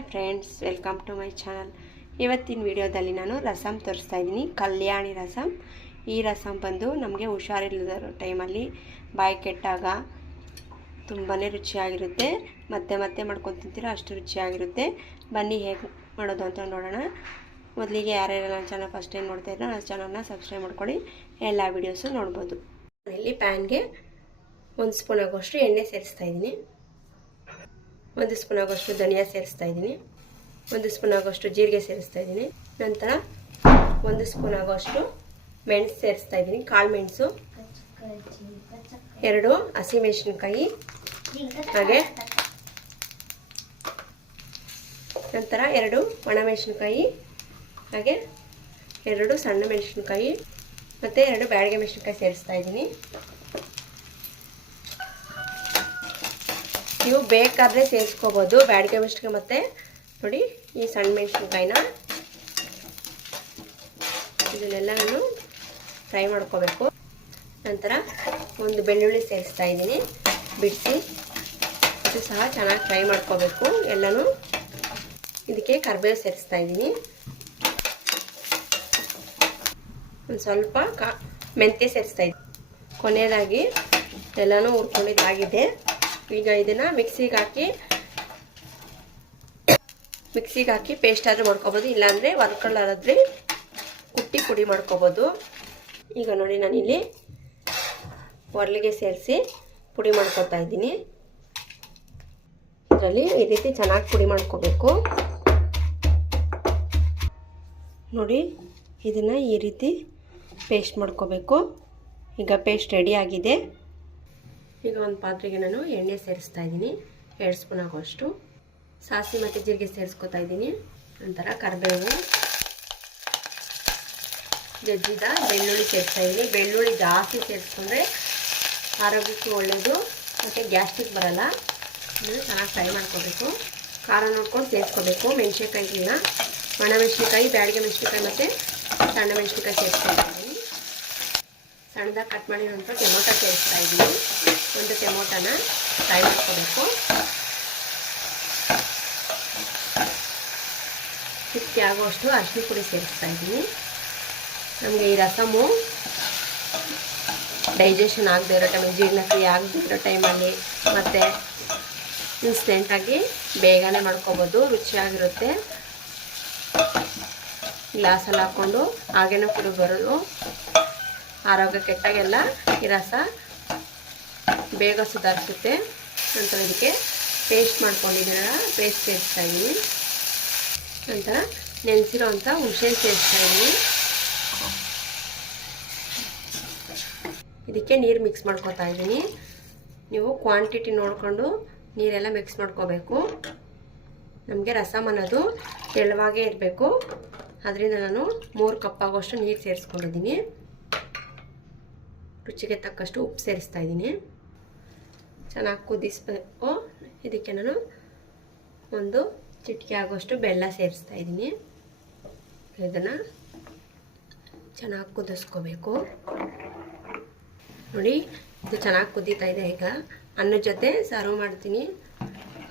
Hi friends, welcome to my channel. ಇವತ್ತಿನ ವಿಡಿಯೋದಲ್ಲಿ ನಾನು ರಸಮ್ ತೋರಿಸ್ತಾ ಇದ್ದೀನಿ, ಕಲ್ಯಾಣಿ ರಸಮ್. ಈ ರಸಮ್ ಬಂದು ನಮಗೆ ಹುಷಾರಿಲ್ಲದ ಟೈಮಲ್ಲಿ ಬಾಯಿ ಕೆಟ್ಟಾಗ ತುಂಬಾ ರುಚಿಯಾಗಿರುತ್ತೆ. ಮತ್ತೆ ಮತ್ತೆ ಮಾಡ್ಕೊಂಡು ತಿಂತೀರೋ ಅಷ್ಟು ರುಚಿಯಾಗಿರುತ್ತೆ. ಬನ್ನಿ ಹೇಗೆ ಮಾಡೋದು ಅಂತ ನೋಡೋಣ. ಮೊದಲಿಗೆ ಯಾರ್ಯಾರು ನನ್ನ ಚಾನಲ್ ಫಸ್ಟ್ ಟೈಮ್ ನೋಡ್ತಾ ಇದ್ರೋ ನನ್ನ ಚಾನಲ್ನ ಸಬ್ಸ್ಕ್ರೈಬ್ ಮಾಡ್ಕೊಳ್ಳಿ, ಎಲ್ಲ ವೀಡಿಯೋಸು ನೋಡ್ಬೋದು. ಇಲ್ಲಿ ಪ್ಯಾನ್ಗೆ 1 ಸ್ಪೂನ್ ಆಗೋಷ್ಟು ಎಣ್ಣೆ ಸೇರಿಸ್ತಾ ಇದ್ದೀನಿ. 1 ಸ್ಪೂನ್ ಆಗೋಷ್ಟು ಧನಿಯಾ ಸೇರಿಸ್ತಾ ಇದ್ದೀನಿ. 1 ಸ್ಪೂನ್ ಆಗೋಷ್ಟು ಜೀರಿಗೆ ಸೇರಿಸ್ತಾ ಇದ್ದೀನಿ. ನಂತರ 1 ಸ್ಪೂನ್ ಆಗೋಷ್ಟು ಮೆಣಸು ಸೇರಿಸ್ತಾ ಇದ್ದೀನಿ, ಕಾಳು ಮೆಣಸು. 2 ಹಸಿಮೆಣಸಿನ್ಕಾಯಿ, ಹಾಗೆ ನಂತರ 2 ಒಣಮೆಣಸಿನ್ಕಾಯಿ, ಹಾಗೆ 2 ಸಣ್ಣ ಮೆಣಸಿನ್ಕಾಯಿ ಮತ್ತು 2 ಬ್ಯಾಡಗೆ ಮೆಣಸಿನ್ಕಾಯಿ ಸೇರಿಸ್ತಾ ಇದ್ದೀನಿ. ನೀವು ಬೇಕಾದರೆ ಸೇರಿಸ್ಕೋಬೋದು ಬ್ಯಾಡಗೆ ಮೆಣಸಿನ್ಕಾಯಿ. ಮತ್ತು ನೋಡಿ, ಈ ಸಣ್ಣ ಮೆಣಸಿನ್ಕಾಯಿನ ಇದನ್ನೆಲ್ಲ ನಾನು ಫ್ರೈ ಮಾಡ್ಕೋಬೇಕು. ನಂತರ 1 ಬೆಳ್ಳುಳ್ಳಿ ಸೇರಿಸ್ತಾ ಇದ್ದೀನಿ ಬಿಡಿಸಿ, ಇದು ಸಹ ಚೆನ್ನಾಗಿ ಫ್ರೈ ಮಾಡ್ಕೋಬೇಕು ಎಲ್ಲನೂ. ಇದಕ್ಕೆ ಕರಿಬೇವು ಸೇರಿಸ್ತಾ ಇದ್ದೀನಿ, ಒಂದು ಸ್ವಲ್ಪ ಮೆಂತ್ಯ ಸೇರಿಸ್ತಾ ಇದ್ದೀನಿ. ಕೊನೆಯದಾಗಿ ಎಲ್ಲನೂ ಹುರ್ಕೊಂಡಿದ್ದಾಗಿದೆ. ಈಗ ಇದನ್ನು ಮಿಕ್ಸಿಗೆ ಹಾಕಿ ಪೇಸ್ಟ್ ಆದರೂ ಮಾಡ್ಕೋಬೋದು, ಇಲ್ಲಾಂದರೆ ವರ್ಕಳ್ಳಾದ್ರೆ ಕುಟ್ಟಿ ಪುಡಿ ಮಾಡ್ಕೋಬೋದು. ಈಗ ನೋಡಿ, ನಾನಿಲ್ಲಿ ಒರಳಿಗೆ ಸೇರಿಸಿ ಪುಡಿ ಮಾಡ್ಕೊತಾ ಇದ್ದೀನಿ. ಇದರಲ್ಲಿ ಈ ರೀತಿ ಚೆನ್ನಾಗಿ ಪುಡಿ ಮಾಡ್ಕೋಬೇಕು. ನೋಡಿ, ಇದನ್ನು ಈ ರೀತಿ ಪೇಸ್ಟ್ ಮಾಡ್ಕೋಬೇಕು. ಈಗ ಪೇಸ್ಟ್ ರೆಡಿ ಆಗಿದೆ. ಈಗ ಒಂದು ಪಾತ್ರೆಗೆ ನಾನು ಎಣ್ಣೆ ಸೇರಿಸ್ತಾ ಇದ್ದೀನಿ, 2 ಸ್ಪೂನ್ ಆಗೋಷ್ಟು. ಸಾಸಿವೆ ಮತ್ತು ಜೀರಿಗೆ ಸೇರಿಸ್ಕೊತಾ ಇದ್ದೀನಿ. ನಂತರ ಕರಿಬೇವು, ಜಜ್ಜಿದ ಬೆಳ್ಳುಳ್ಳಿ ಸೇರಿಸ್ತಾ ಇದ್ದೀನಿ. ಬೆಳ್ಳುಳ್ಳಿ ಜಾಸ್ತಿ ಸೇರಿಸ್ಕೊಂಡ್ರೆ ಆರೋಗ್ಯಕ್ಕೆ ಒಳ್ಳೆಯದು ಮತ್ತು ಗ್ಯಾಸ್ಟ್ರಿಕ್ ಬರಲ್ಲ. ಇದನ್ನು ಚೆನ್ನಾಗಿ ಫ್ರೈ ಮಾಡ್ಕೋಬೇಕು. ಖಾರ ನೋಡ್ಕೊಂಡು ಸೇರಿಸ್ಕೋಬೇಕು. ಮೆಣಸಿನ್ಕಾಯಿಗಳನ್ನ ಒಣಮೆಣಸಿನ್ಕಾಯಿ, ಬ್ಯಾಡಗೆ ಮೆಣಸಿನ್ಕಾಯಿ ಮತ್ತು ಸಣ್ಣ ಮೆಣಸಿನ್ಕಾಯಿ ಸೇರಿಸ್ಕೊತಾ ಇದ್ದೀನಿ. ಸಣ್ಣದಾಗಿ ಕಟ್ ಮಾಡಿ ನಂತರ ಟೊಮೊಟೊ ಸೇರಿಸ್ತಾ ಇದ್ದೀನಿ. 1 ಟೊಮೊಟೊನ ಫ್ರೈ ಮಾಡ್ಕೋಬೇಕು. ಚಿಟಿಕೆ ಆಗುವಷ್ಟು ಅರಿಶಿನ ಪುಡಿ ಸೇರಿಸ್ತಾ ಇದ್ದೀನಿ. ನಮಗೆ ಈ ರಸಮು ಡೈಜೆಷನ್ ಆಗದೆ ಇರೋ ಟೈಮಲ್ಲಿ, ಜೀರ್ಣಕ್ರಿಯೆ ಆಗದೆ ಇರೋ ಟೈಮಲ್ಲಿ ಮತ್ತು ಇನ್ಸ್ಟೆಂಟಾಗಿ ಬೇಗನೆ ಮಾಡ್ಕೋಬೋದು, ರುಚಿಯಾಗಿರುತ್ತೆ. ಗ್ಲಾಸಲ್ಲಿ ಹಾಕ್ಕೊಂಡು ಹಾಗೇನೂ ಕುಡಿ ಬರೋದು. ಆರೋಗ್ಯ ಕೆಟ್ಟಾಗೆಲ್ಲ ಈ ರಸ ಬೇಗ ಸುಧಾರಿಸುತ್ತೆ. ನಂತರ ಇದಕ್ಕೆ ಪೇಸ್ಟ್ ಮಾಡ್ಕೊಂಡಿದ್ದೀರ ಪೇಸ್ಟ್ ಸೇರಿಸ್ತಾ ಇದ್ದೀನಿ. ನಂತರ ನೆನೆಸಿರೋವಂಥ ಹುಣಸೆ ಸೇರಿಸ್ತಾ ಇದ್ದೀನಿ. ಇದಕ್ಕೆ ನೀರು ಮಿಕ್ಸ್ ಮಾಡ್ಕೊತಾ ಇದ್ದೀನಿ. ನೀವು ಕ್ವಾಂಟಿಟಿ ನೋಡಿಕೊಂಡು ನೀರೆಲ್ಲ ಮಿಕ್ಸ್ ಮಾಡ್ಕೋಬೇಕು. ನಮಗೆ ರಸಮ್ ಅನ್ನೋದು ತೆಳುವಾಗೇ ಇರಬೇಕು. ಅದರಿಂದ ನಾನು 3 ಕಪ್ ಆಗೋಷ್ಟು ನೀರು ಸೇರಿಸ್ಕೊಂಡಿದ್ದೀನಿ. ರುಚಿಗೆ ತಕ್ಕಷ್ಟು ಉಪ್ಪು ಸೇರಿಸ್ತಾ ಇದ್ದೀನಿ. ಚೆನ್ನಾಗಿ ಕುದಿಸ್ಬೇಕು. ಇದಕ್ಕೆ ನಾನು 1 ಚಿಟಿಕೆ ಆಗೋಷ್ಟು ಬೆಲ್ಲ ಸೇರಿಸ್ತಾ ಇದ್ದೀನಿ. ಇದನ್ನು ಚೆನ್ನಾಗಿ ಕುದಿಸ್ಕೋಬೇಕು. ನೋಡಿ, ಇದು ಚೆನ್ನಾಗಿ ಕುದೀತಾ ಇದೆ. ಈಗ ಅನ್ನದ ಜೊತೆ ಸರ್ವ್ ಮಾಡ್ತೀನಿ.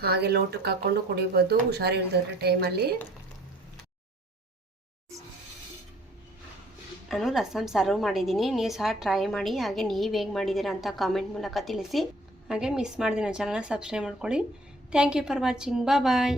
ಹಾಗೆ ಲೋಟಕ್ಕೆ ಹಾಕ್ಕೊಂಡು ಕುಡಿಬೋದು ಹುಷಾರಿಲ್ಲದ ಟೈಮಲ್ಲಿ. ನಾನು ರಸಮ್ ಸರ್ವ್ ಮಾಡಿದ್ದೀನಿ. ನೀವು ಸಹ ಟ್ರೈ ಮಾಡಿ. ಹಾಗೆ ನೀವು ಹೇಗೆ ಮಾಡಿದ್ದೀರಾ ಅಂತ ಕಾಮೆಂಟ್ ಮೂಲಕ ತಿಳಿಸಿ. ಹಾಗೆ ಮಿಸ್ ಮಾಡಿದ್ರೆ ನನ್ನ ಚಾನಲ್ನ ಸಬ್ಸ್ಕ್ರೈಬ್ ಮಾಡ್ಕೊಳ್ಳಿ. Thank you for watching. Bye.